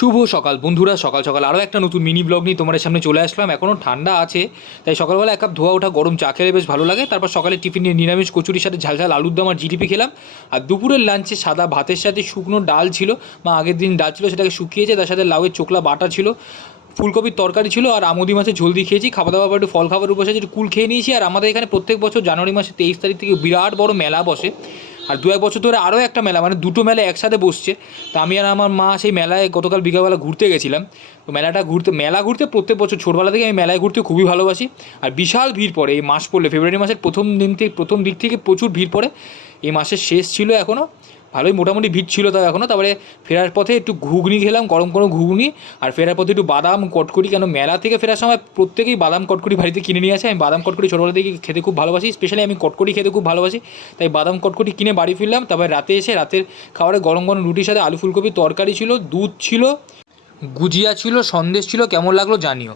শুভ সকাল বন্ধুরা, সকাল সকাল আরও একটা নতুন মিনি ব্লগ নিয়ে তোমাদের সামনে চলে আসলাম। এখনও ঠান্ডা আছে, তাই সকালবেলা এক কাপ ধোয়া ওঠা গরম চা খেলে বেশ ভালো লাগে। তারপর সকালে টিফিনে নিরামিষ কচুরির সাথে ঝাল ঝাল আলুর দম আর জিলিপি খেলাম। আর দুপুরের লাঞ্চে সাদা ভাতের সাথে শুকনো ডাল ছিল, মা আগের দিন ডাল ছিল সেটাকে শুকিয়েছে, তার সাথে লাউয়ের চোকলা বাটা ছিল, ফুলকপির তরকারি ছিল আর আমুদি মাছের ঝোল দিয়ে খেয়েছি। খাওয়া দাওয়া একটু ফল খাবার বসে একটু কুল খেয়ে নিয়েছি। আর আমাদের এখানে প্রত্যেক বছর জানুয়ারি মাসের 23 তারিখ থেকে বিরাট বড় মেলা বসে। আর দু এক বছর ধরে আরও একটা মেলা, মানে দুটো মেলা একসাথে বসছে। তা আমি আর আমার মা সেই মেলায় গতকাল বিকালবেলা ঘুরতে গেছিলাম। তো মেলা ঘুরতে প্রত্যেক বছর ছোটোবেলা থেকে আমি মেলায় ঘুরতে খুবই ভালোবাসি। আর বিশাল ভিড় পড়ে এই মাস পড়লে, ফেব্রুয়ারি মাসের প্রথম দিক থেকে প্রচুর ভিড় পড়ে। এই মাসের শেষ ছিল এখনও, ভালোই মোটামুটি ভিড় ছিল তাও এখনও। তারপরে ফেরার পথে একটু ঘুগনি খেলাম, গরম গরম ঘুগনি। আর ফেরার পথে একটু বাদাম কটকরি, কেন মেলা থেকে ফেরার সময় প্রত্যেকেই বাদাম কটকরি বাড়িতে কিনে নিয়ে আসে। আমি বাদাম কটকরি ছোটোবেলা থেকে খেতে খুব ভালোবাসি, স্পেশালি আমি কটকরি খেতে খুব ভালোবাসি। তাই বাদাম কটকরি কিনে বাড়ি ফিরলাম। তারপরে রাতে এসে রাতের খাবারে গরম গরম রুটির সাথে আলু ফুলকপির তরকারি ছিল, দুধ ছিল, গুজিয়া ছিল, সন্দেশ ছিল। কেমন লাগলো জানিও।